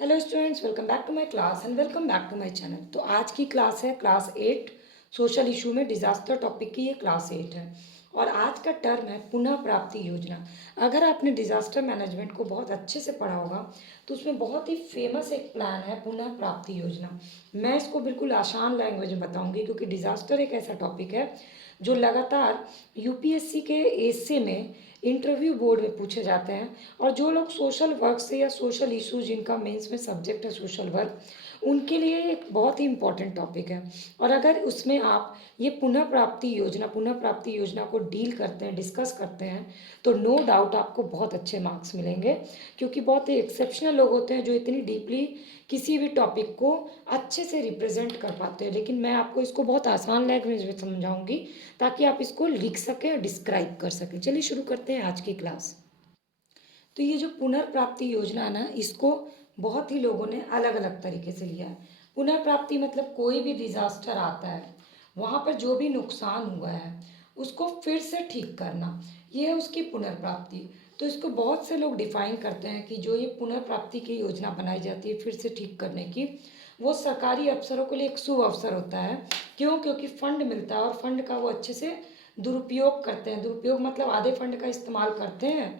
Hello students, welcome back to my class and welcome back to my channel. तो आज की class है class 8 social issue में disaster topic की। ये क्लास 8 है और आज का टर्म है पुनः प्राप्ति योजना। अगर आपने डिजास्टर मैनेजमेंट को बहुत अच्छे से पढ़ा होगा तो उसमें बहुत ही फेमस एक प्लान है पुनः प्राप्ति योजना। मैं इसको बिल्कुल आसान लैंग्वेज में बताऊंगी क्योंकि डिजास्टर एक ऐसा टॉपिक है जो लगातार यूपीएससी के एसए में इंटरव्यू बोर्ड में पूछे जाते हैं। और जो लोग सोशल वर्क से या सोशल इशू जिनका मेंस में सब्जेक्ट है सोशल वर्क, उनके लिए एक बहुत ही इम्पॉर्टेंट टॉपिक है। और अगर उसमें आप ये पुनः प्राप्ति योजना को डील करते हैं, डिस्कस करते हैं, तो नो डाउट आपको बहुत अच्छे मार्क्स मिलेंगे क्योंकि बहुत ही एक्सेप्शनल लोग होते हैं जो इतनी डीपली किसी भी टॉपिक को अच्छे से रिप्रेजेंट कर पाते हैं। लेकिन मैं आपको इसको बहुत आसान लैंग्वेज में समझाऊंगी ताकि आप इसको लिख सकें और डिस्क्राइब कर सकें। चलिए शुरू करते हैं आज की क्लास। तो ये जो पुनर्प्राप्ति योजना है ना, इसको बहुत ही लोगों ने अलग अलग तरीके से लिया है। पुनर्प्राप्ति मतलब कोई भी डिजास्टर आता है, वहाँ पर जो भी नुकसान हुआ है उसको फिर से ठीक करना, ये है उसकी पुनर्प्राप्ति। तो इसको बहुत से लोग डिफाइन करते हैं कि जो ये पुनर्प्राप्ति की योजना बनाई जाती है फिर से ठीक करने की, वो सरकारी अफसरों के लिए एक शुभ अवसर होता है। क्यों? क्योंकि फंड मिलता है और फंड का वो अच्छे से दुरुपयोग करते हैं। दुरुपयोग मतलब आधे फंड का इस्तेमाल करते हैं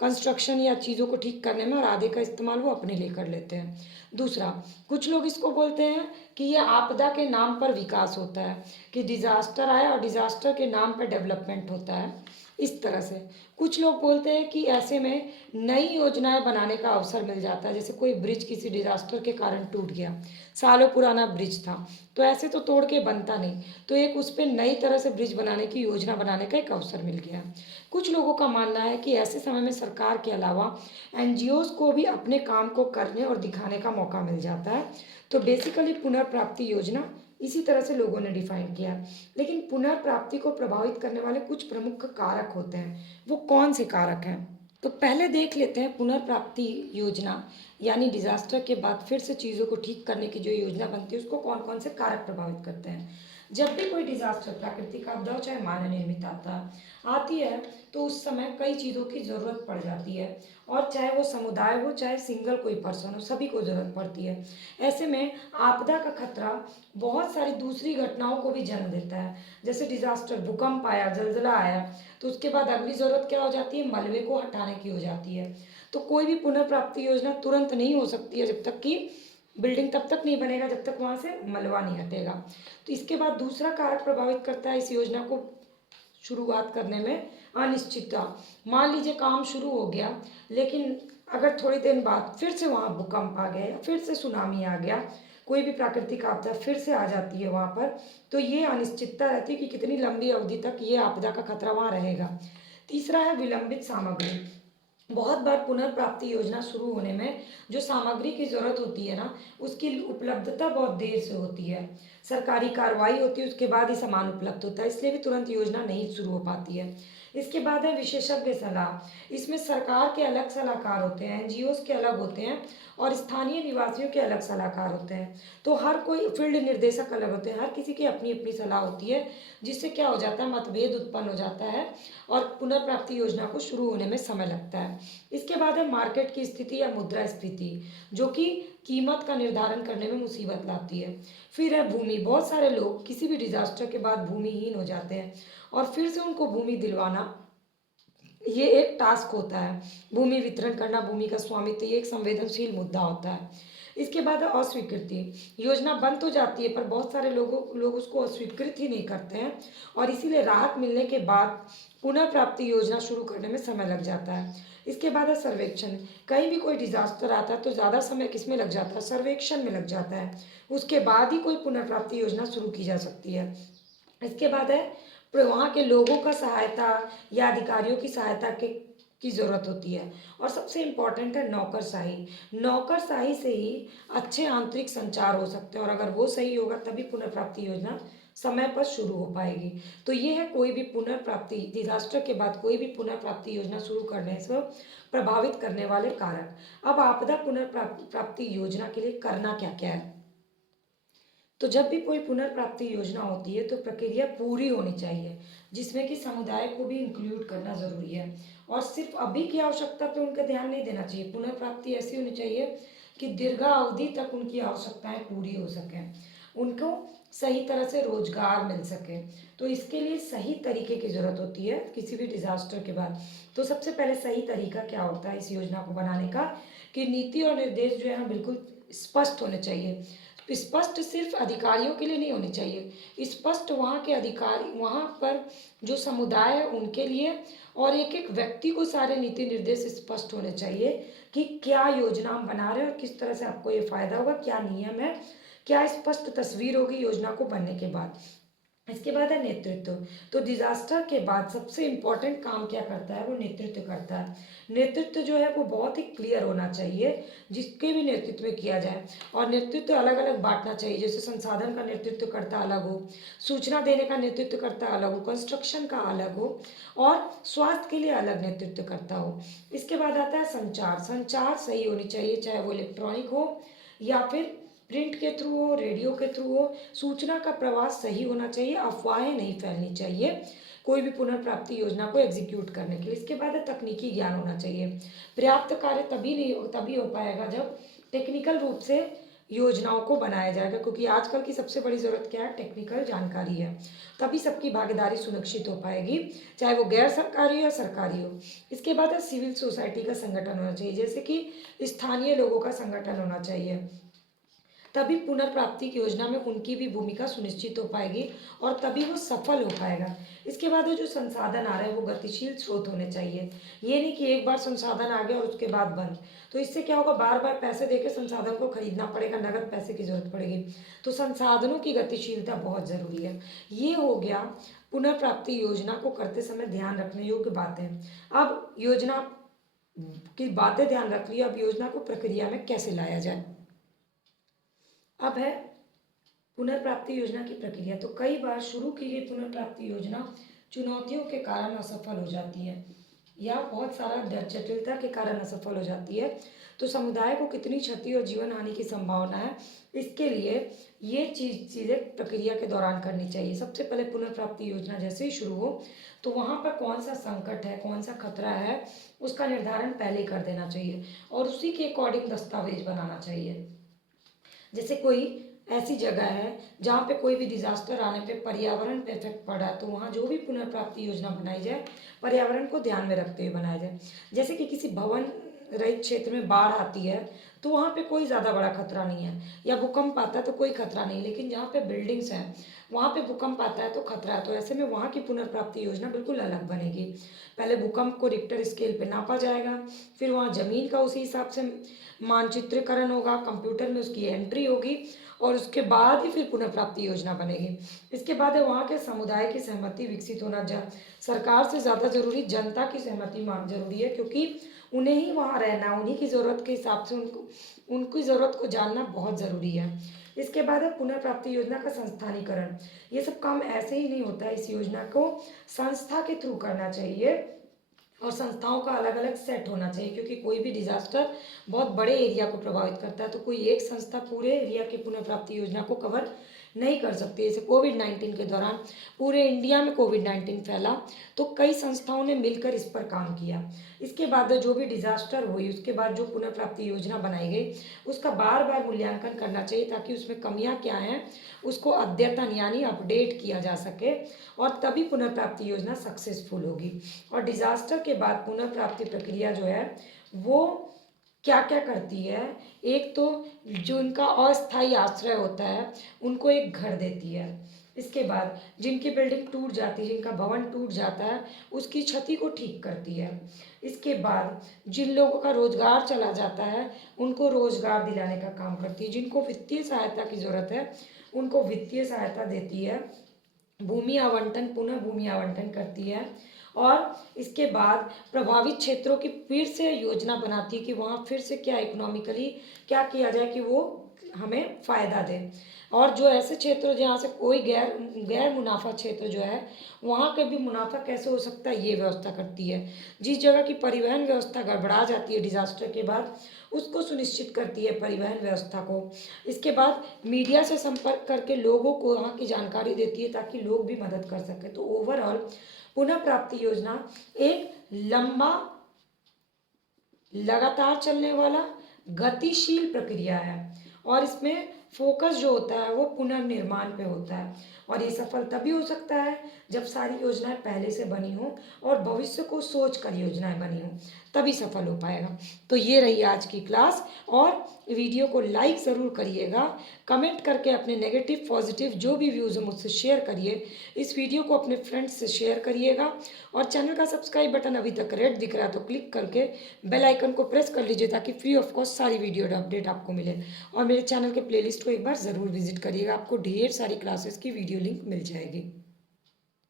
कंस्ट्रक्शन या चीज़ों को ठीक करने में और आधे का इस्तेमाल वो अपने लिए कर लेते हैं। दूसरा, कुछ लोग इसको बोलते हैं कि ये आपदा के नाम पर विकास होता है, कि डिजास्टर आया और डिजास्टर के नाम पर डेवलपमेंट होता है। इस तरह से कुछ लोग बोलते हैं कि ऐसे में नई योजनाएं बनाने का अवसर मिल जाता है। जैसे कोई ब्रिज किसी डिजास्टर के कारण टूट गया, सालों पुराना ब्रिज था, तो ऐसे तो तोड़ के बनता नहीं, तो एक उस पर नई तरह से ब्रिज बनाने की योजना बनाने का एक अवसर मिल गया। कुछ लोगों का मानना है कि ऐसे समय में सरकार के अलावा एनजीओज को भी अपने काम को करने और दिखाने का मौका मिल जाता है। तो बेसिकली पुनर्प्राप्ति योजना इसी तरह से लोगों ने डिफाइन किया। लेकिन पुनर्प्राप्ति को प्रभावित करने वाले कुछ प्रमुख कारक होते हैं। वो कौन से कारक हैं? तो पहले देख लेते हैं पुनर्प्राप्ति योजना यानी डिजास्टर के बाद फिर से चीज़ों को ठीक करने की जो योजना बनती है उसको कौन कौन से कारक प्रभावित करते हैं। जब भी कोई डिजास्टर, प्राकृतिक आपदा हो चाहे मानव निर्मित आपदा आती है, तो उस समय कई चीज़ों की ज़रूरत पड़ जाती है। और चाहे वो समुदाय हो चाहे सिंगल कोई पर्सन हो, सभी को ज़रूरत पड़ती है। ऐसे में आपदा का खतरा बहुत सारी दूसरी घटनाओं को भी जन्म देता है। जैसे डिजास्टर, भूकंप आया, जलजला आया, तो उसके बाद अगली ज़रूरत क्या हो जाती है? मलबे को हटाने की हो जाती है। तो कोई भी पुनर्प्राप्ति योजना तुरंत नहीं हो सकती है जब तक कि बिल्डिंग तब तक नहीं बनेगा जब तक वहाँ से मलबा नहीं हटेगा। तो इसके बाद दूसरा कारक प्रभावित करता है इस योजना को शुरुआत करने में, अनिश्चितता। मान लीजिए काम शुरू हो गया, लेकिन अगर थोड़ी देर बाद फिर से वहाँ भूकंप आ गया या फिर से सुनामी आ गया, कोई भी प्राकृतिक आपदा फिर से आ जाती है वहाँ पर, तो ये अनिश्चितता रहती है कि कितनी लंबी अवधि तक ये आपदा का खतरा वहाँ रहेगा। तीसरा है विलंबित सामग्री। बहुत बार पुनर्प्राप्ति योजना शुरू होने में जो सामग्री की ज़रूरत होती है ना, उसकी उपलब्धता बहुत देर से होती है। सरकारी कार्रवाई होती है, उसके बाद ही सामान उपलब्ध होता है, इसलिए भी तुरंत योजना नहीं शुरू हो पाती है। इसके बाद है विशेषज्ञ सलाह। इसमें सरकार के अलग सलाहकार होते हैं, एनजीओज के अलग होते हैं और स्थानीय निवासियों के अलग सलाहकार होते हैं। तो हर कोई फील्ड निर्देशक अलग होते हैं, हर किसी की अपनी अपनी सलाह होती है, जिससे क्या हो जाता है? मतभेद उत्पन्न हो जाता है और पुनर्प्राप्ति योजना को शुरू होने में समय लगता है। इसके बाद है मार्केट की स्थिति या मुद्रास्फीति, जो कि कीमत का निर्धारण करने में मुसीबत लाती है। फिर है भूमि। बहुत सारे लोग किसी भी डिजास्टर के बाद भूमिहीन हो जाते हैं और फिर से उनको भूमि दिलवाना ये एक टास्क होता है। भूमि वितरण करना, भूमि का स्वामित्व, ये एक संवेदनशील मुद्दा होता है। इसके बाद है अस्वीकृति। योजना बन तो जाती है पर बहुत सारे लोग उसको अस्वीकृत ही नहीं करते हैं और इसीलिए राहत मिलने के बाद पुनर्प्राप्ति योजना शुरू करने में समय लग जाता है। इसके बाद है सर्वेक्षण। कहीं भी कोई डिजास्टर आता है तो ज़्यादा समय किस में लग जाता है? सर्वेक्षण में लग जाता है। उसके बाद ही कोई पुनर्प्राप्ति योजना शुरू की जा सकती है। इसके बाद है वहाँ के लोगों का सहायता या अधिकारियों की सहायता की ज़रूरत होती है। और सबसे इम्पॉर्टेंट है नौकरशाही। नौकरशाही से ही अच्छे आंतरिक संचार हो सकते हैं और अगर वो सही होगा तभी पुनर्प्राप्ति योजना समय पर शुरू हो पाएगी। तो ये है कोई भी पुनर्प्राप्ति, डिजास्टर के बाद कोई भी पुनर्प्राप्ति योजना शुरू करने से प्रभावित करने वाले कारक। अब आपदा पुनर्प्राप्ति योजना के लिए करना क्या क्या है? तो जब भी कोई पुनर्प्राप्ति योजना होती है तो प्रक्रिया पूरी होनी चाहिए, जिसमें कि समुदाय को भी इंक्लूड करना जरूरी है। और सिर्फ अभी की आवश्यकता पे उनका ध्यान नहीं देना चाहिए। पुनर्प्राप्ति ऐसी होनी चाहिए कि दीर्घावधि तक उनकी आवश्यकताएं पूरी हो सकें, उनको सही तरह से रोजगार मिल सके। तो इसके लिए सही तरीके की ज़रूरत होती है किसी भी डिज़ास्टर के बाद। तो सबसे पहले सही तरीका क्या होता है इस योजना को बनाने का, कि नीति और निर्देश जो है ना बिल्कुल स्पष्ट होने चाहिए। स्पष्ट सिर्फ अधिकारियों के लिए नहीं होनी चाहिए, स्पष्ट वहाँ के अधिकारी, वहाँ पर जो समुदाय है उनके लिए, और एक एक व्यक्ति को सारे नीति निर्देश स्पष्ट होने चाहिए कि क्या योजना हम बना रहे हैं और किस तरह से आपको ये फायदा होगा, क्या नियम है, क्या स्पष्ट तस्वीर होगी योजना को बनने के बाद। इसके बाद है नेतृत्व। तो डिजास्टर के बाद सबसे इम्पोर्टेंट काम क्या करता है, वो नेतृत्व करता है। नेतृत्व जो है वो बहुत ही क्लियर होना चाहिए जिसके भी नेतृत्व में किया जाए, और नेतृत्व अलग अलग बांटना चाहिए। जैसे संसाधन का नेतृत्व करता अलग हो, सूचना देने का नेतृत्व करता अलग हो, कंस्ट्रक्शन का अलग हो, और स्वास्थ्य के लिए अलग नेतृत्व करता हो। इसके बाद आता है संचार। संचार सही होनी चाहिए, चाहे वो इलेक्ट्रॉनिक हो या फिर प्रिंट के थ्रू हो, रेडियो के थ्रू हो। सूचना का प्रवाह सही होना चाहिए, अफवाहें नहीं फैलनी चाहिए कोई भी पुनर्प्राप्ति योजना को एग्जीक्यूट करने के लिए। इसके बाद है तकनीकी ज्ञान होना चाहिए। पर्याप्त कार्य तभी हो पाएगा जब टेक्निकल रूप से योजनाओं को बनाया जाएगा, क्योंकि आजकल की सबसे बड़ी ज़रूरत क्या है, टेक्निकल जानकारी है। तभी सबकी भागीदारी सुनिश्चित हो पाएगी, चाहे वो गैर सरकारी हो या सरकारी हो। इसके बाद है सिविल सोसाइटी का संगठन होना चाहिए, जैसे कि स्थानीय लोगों का संगठन होना चाहिए। तभी पुनर्प्राप्ति की योजना में उनकी भी भूमिका सुनिश्चित हो पाएगी और तभी वो सफल हो पाएगा। इसके बाद जो संसाधन आ रहे हैं वो गतिशील स्रोत होने चाहिए। ये नहीं कि एक बार संसाधन आ गया और उसके बाद बंद। तो इससे क्या होगा, बार बार पैसे देके संसाधन को खरीदना पड़ेगा, नगद पैसे की जरूरत पड़ेगी। तो संसाधनों की गतिशीलता बहुत ज़रूरी है। ये हो गया पुनर्प्राप्ति योजना को करते समय ध्यान रखने योग्य बातें। अब योजना की बातें ध्यान रख ली, अब योजना को प्रक्रिया में कैसे लाया जाए। अब है पुनर्प्राप्ति योजना की प्रक्रिया। तो कई बार शुरू की गई पुनर्प्राप्ति योजना चुनौतियों के कारण असफल हो जाती है या बहुत सारा जटिलता के कारण असफल हो जाती है। तो समुदाय को कितनी क्षति और जीवन हानि की संभावना है, इसके लिए ये चीज़ें प्रक्रिया के दौरान करनी चाहिए। सबसे पहले पुनर्प्राप्ति योजना जैसे ही शुरू हो तो वहाँ पर कौन सा संकट है, कौन सा खतरा है, उसका निर्धारण पहले कर देना चाहिए और उसी के अकॉर्डिंग दस्तावेज बनाना चाहिए। जैसे कोई ऐसी जगह है जहाँ पे कोई भी डिजास्टर आने पे पर्यावरण पे इफेक्ट पड़ा है, तो वहाँ जो भी पुनर्प्राप्ति योजना बनाई जाए पर्यावरण को ध्यान में रखते हुए बनाया जाए। जैसे कि किसी भवन रहित क्षेत्र में बाढ़ आती है तो वहाँ पे कोई ज़्यादा बड़ा खतरा नहीं है, या भूकंप आता है तो कोई खतरा नहीं, लेकिन जहाँ पे बिल्डिंग्स हैं वहाँ पे भूकंप आता है तो खतरा है। तो ऐसे में वहाँ की पुनर्प्राप्ति योजना बिल्कुल अलग बनेगी। पहले भूकंप को रिक्टर स्केल पे नापा जाएगा, फिर वहाँ जमीन का उसी हिसाब से मानचित्रीकरण होगा, कंप्यूटर में उसकी एंट्री होगी और उसके बाद ही फिर पुनर्प्राप्ति योजना बनेगी। इसके बाद है वहाँ के समुदाय की सहमति विकसित होना। सरकार से ज़्यादा जरूरी जनता की सहमति जरूरी है, क्योंकि उन्हें ही वहाँ रहना, उन्हीं की ज़रूरत के हिसाब से उनकी ज़रूरत को जानना बहुत ज़रूरी है। इसके बाद है पुनर्प्राप्ति योजना का संस्थानीकरण। ये सब काम ऐसे ही नहीं होता है, इस योजना को संस्था के थ्रू करना चाहिए और संस्थाओं का अलग अलग सेट होना चाहिए, क्योंकि कोई भी डिजास्टर बहुत बड़े एरिया को प्रभावित करता है। तो कोई एक संस्था पूरे एरिया की पुनर्प्राप्ति योजना को कवर नहीं कर सकती। जैसे कोविड-19 के दौरान पूरे इंडिया में कोविड-19 फैला तो कई संस्थाओं ने मिलकर इस पर काम किया। इसके बाद जो भी डिजास्टर हुई उसके बाद जो पुनर्प्राप्ति योजना बनाई गई उसका बार बार मूल्यांकन करना चाहिए, ताकि उसमें कमियां क्या हैं उसको अद्यतन यानी अपडेट किया जा सके, और तभी पुनर्प्राप्ति योजना सक्सेसफुल होगी। और डिजास्टर के बाद पुनर्प्राप्ति प्रक्रिया जो है वो क्या क्या करती है, एक तो जो इनका अस्थायी आश्रय होता है उनको एक घर देती है। इसके बाद जिनकी बिल्डिंग टूट जाती है, जिनका भवन टूट जाता है उसकी क्षति को ठीक करती है। इसके बाद जिन लोगों का रोजगार चला जाता है उनको रोजगार दिलाने का काम करती है। जिनको वित्तीय सहायता की ज़रूरत है उनको वित्तीय सहायता देती है। भूमि आवंटन, पुनः भूमि आवंटन करती है। और इसके बाद प्रभावित क्षेत्रों की फिर से योजना बनाती है कि वहाँ फिर से क्या इकोनॉमिकली क्या किया जाए कि वो हमें फ़ायदा दे। और जो ऐसे क्षेत्र जहाँ से कोई गैर मुनाफा क्षेत्र जो है वहाँ के भी मुनाफा कैसे हो सकता है ये व्यवस्था करती है। जिस जगह की परिवहन व्यवस्था गड़बड़ा जाती है डिजास्टर के बाद उसको सुनिश्चित करती है परिवहन व्यवस्था को। इसके बाद मीडिया से संपर्क करके लोगों को वहाँ की जानकारी देती है ताकि लोग भी मदद कर सकें। तो ओवरऑल पुनः प्राप्ति योजना एक लंबा लगातार चलने वाला गतिशील प्रक्रिया है और इसमें फोकस जो होता है वो पुनर्निर्माण पे होता है और ये सफल तभी हो सकता है जब सारी योजनाएं पहले से बनी हो और भविष्य को सोच कर योजनाएं बनी हो, तभी सफल हो पाएगा। तो ये रही आज की क्लास और वीडियो को लाइक ज़रूर करिएगा, कमेंट करके अपने नेगेटिव पॉजिटिव जो भी व्यूज़ है मुझसे शेयर करिए। इस वीडियो को अपने फ्रेंड्स से शेयर करिएगा और चैनल का सब्सक्राइब बटन अभी तक रेड दिख रहा है तो क्लिक करके बेल आइकन को प्रेस कर लीजिए ताकि फ्री ऑफ कॉस्ट सारी वीडियो अपडेट आपको मिले। और मेरे चैनल के प्लेलिस्ट को एक बार ज़रूर विजिट करिएगा, आपको ढेर सारी क्लासेस की वीडियो लिंक मिल जाएगी।